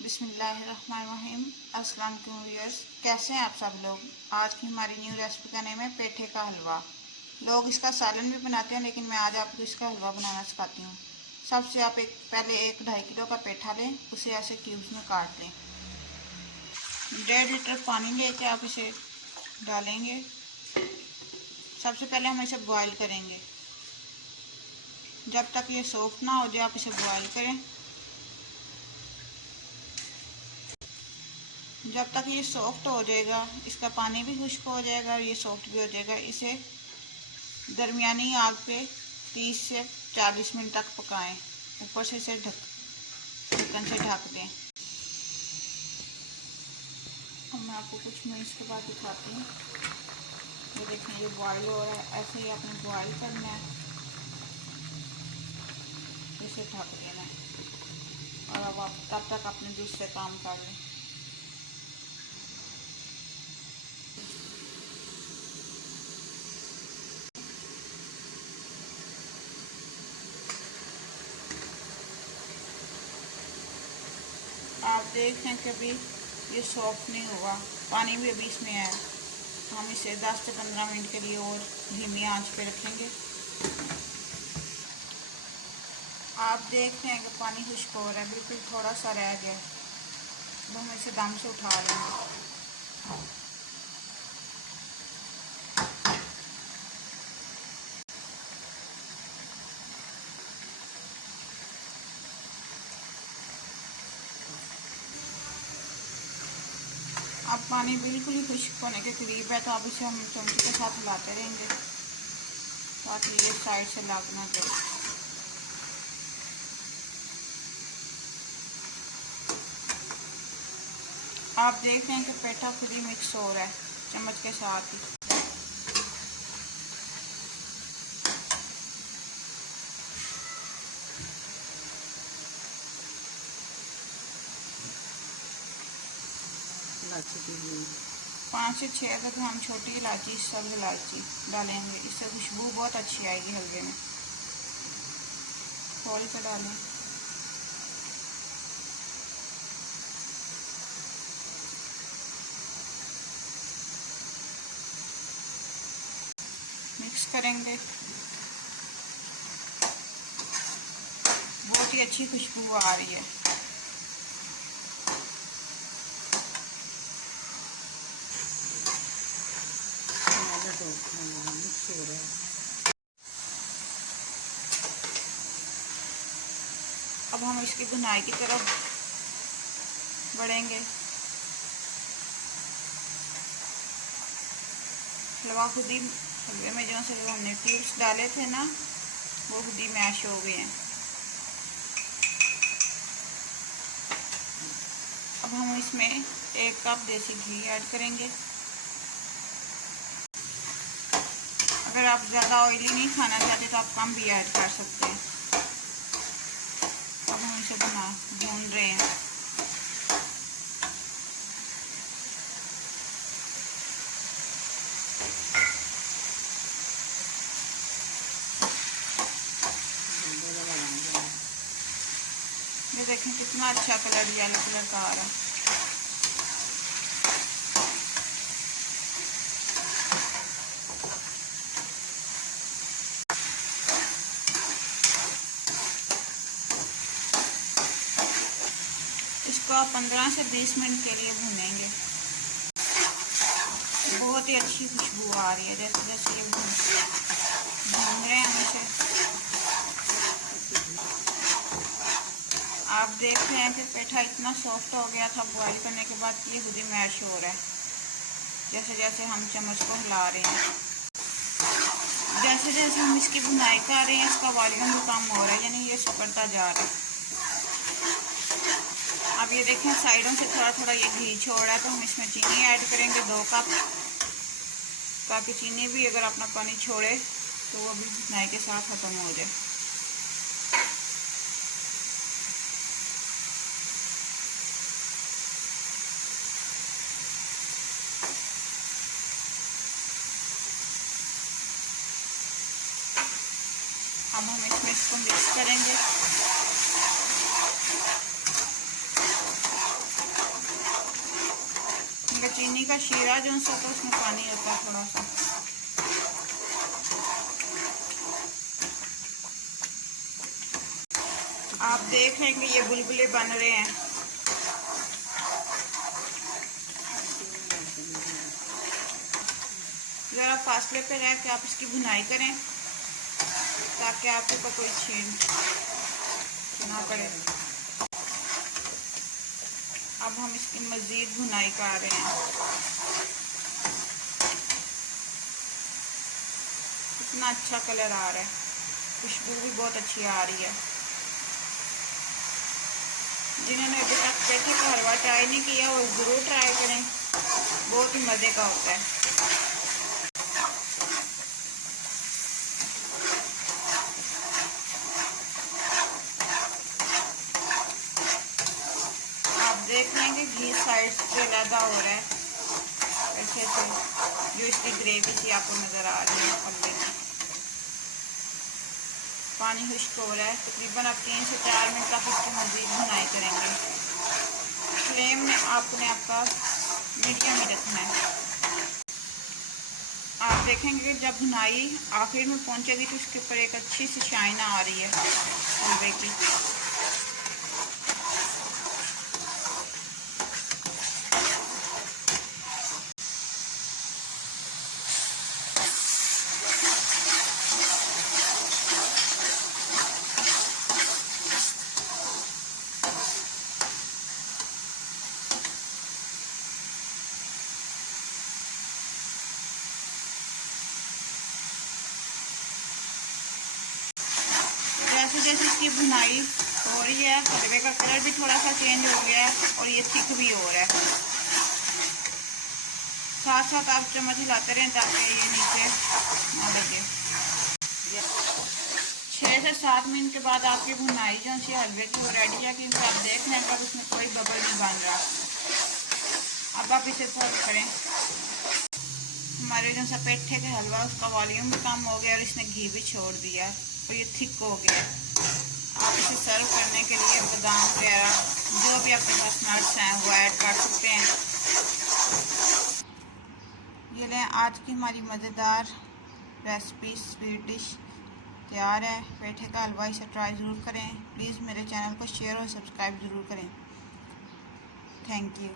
बिस्मिल्लाहिर्रहमानिर्रहीम। अस्सलाम वालेकुम व्यूअर्स, कैसे हैं आप सब लोग। आज की हमारी न्यू रेसिपी का नेम है पेठे का हलवा। लोग इसका सालन भी बनाते हैं, लेकिन मैं आज आपको इसका हलवा बनाना सिखाती हूँ। सबसे आप पहले 1-2.5 किलो का पेठा लें, उसे ऐसे क्यूब्स में काट लें। 1.5 लीटर पानी लेके आप इसे डालेंगे। सबसे पहले हम इसे बॉईल करेंगे। जब तक ये सॉफ्ट ना हो जाए आप इसे बॉईल करें। जब तक ये सॉफ्ट हो जाएगा, इसका पानी भी खुश्क हो जाएगा और ये सॉफ्ट भी हो जाएगा। इसे दरमियानी आग पे 30 से 40 मिनट तक पकाएं। ऊपर से इसे ढक्कन से ढक दें। अब मैं आपको कुछ मिनट के बाद दिखाती हूँ। ये देखें, ये बॉईल हो रहा है। ऐसे ही आपने बॉईल करना है, इसे ढक देना है और अब आप तब तक अपने दूसरे काम कर लें। आप देख रहे हैं कि अभी ये सॉफ्ट नहीं हुआ, पानी भी अभी इसमें है। हम इसे 10 से 15 मिनट के लिए और धीमी आंच पे रखेंगे। आप देख रहे हैं कि पानी खुश्क हो रहा है, बिल्कुल थोड़ा सा रह गया। अब हम इसे दम से उठा लेंगे। अब पानी बिल्कुल ही खुश्क होने के करीब है, तो अब इसे हम चमचे के साथ हिलाते रहेंगे ताकि ये साइड से लग ना जाए। आप देख रहे हैं कि पेठा खुद ही मिक्स हो रहा है चम्मच के साथ ही। इलायची 5 से 6 तक हम छोटी इलायची, सब इलायची डालेंगे। इससे खुशबू बहुत अच्छी आएगी हलवे में। खोल कर डालें। मिक्स करेंगे। बहुत ही अच्छी खुशबू आ रही है। अब हम इसकी बुनाई की तरफ बढ़ेंगे। हलवा खुद ही, हलवे में जो से हमने क्यूब्स डाले थे ना, वो खुद ही मैश हो गए हैं। अब हम इसमें 1 कप देसी घी ऐड करेंगे। अगर आप ज़्यादा ऑयली नहीं खाना चाहते तो आप कम भी ऐड कर सकते हैं। अब हम इसे भून रहे हैं। ये देखें कितना अच्छा कलर, येलो कलर का आ रहा है। इसको आप 15 से 20 मिनट के लिए भूनेंगे। बहुत ही अच्छी खुशबू आ रही है। जैसे जैसे ये भून रहे हैं इसे, आप देख रहे हैं कि पेठा इतना सॉफ्ट हो गया था बॉईल करने के बाद, ये खुद ही मैश हो रहा है। जैसे जैसे हम चम्मच को हिला रहे हैं, जैसे जैसे हम इसकी बुनाई कर रहे हैं, इसका वॉल्यूम भी कम हो रहा है, यानी ये सिकुड़ता जा रहा है। अब ये देखें साइडों से थोड़ा थोड़ा ये घी छोड़ रहा है, तो हम इसमें चीनी ऐड करेंगे 2 कप, ताकि चीनी भी अगर अपना पानी छोड़े तो वो भी बुनाई के साथ ख़त्म हो जाए। अब हम इसमें इसको मिक्स करेंगे। चीनी का शीरा जो सा तो उसमें पानी होता है थोड़ा सा। आप देख रहे हैं कि ये बुलबुले बन रहे हैं। ज़रा फासले पे रह के आप इसकी भुनाई करें ताकि आपके ऊपर कोई छीन ना पड़े। अब हम इसकी मज़ीद भुनाई कर रहे हैं। कितना अच्छा कलर आ रहा है, खुशबू भी बहुत अच्छी आ रही है। जिन्होंने अभी तक पेठे का हलवा ट्राई नहीं किया वो ज़रूर ट्राई करें, बहुत ही मज़े का होता है। देख रहे हैं कि घी साइड से ज़्यादा हो रहा है अच्छे से, जो इसकी ग्रेवी सी आपको नज़र आ रही है पल्ले में। पानी खुश्क हो रहा है, तकरीबन आप 3 से 4 मिनट तक इसकी मज़ीद भुनाई करेंगे। फ्लेम में आपने आपका मीडियम ही रखना है। आप देखेंगे कि जब भुनाई आखिर में पहुंचेगी तो इसके ऊपर एक अच्छी सी शाइन आ रही है हलवे की। जैसे जैसे इसकी भुनाई हो रही है हलवे का कलर भी थोड़ा सा चेंज हो गया है और ये थिक भी हो रहा है। साथ साथ आप चम्मच हिलाते रहें ताकि ये नीचे ना लगे। 6 से 7 मिनट के बाद आपकी भुनाई जो सी हलवे की वो रेडी है, क्योंकि आप देख रहे हैं पर उसमें कोई बबल नहीं बन रहा। अब आप इसे सर्व करें। हमारे जो सा पेठे का हलवा उसका वॉल्यूम भी कम हो गया और इसने घी भी छोड़ दिया और ये थिक हो गया। आप इसे सर्व करने के लिए बादाम वगैरह जो भी अपने पास नट्स हैं वो ऐड कर सकते हैं। ये लें, आज की हमारी मज़ेदार रेसिपी स्वीट डिश तैयार है, पेठे का हलवा। इसे ट्राई ज़रूर करें। प्लीज़ मेरे चैनल को शेयर और सब्सक्राइब ज़रूर करें। Thank you.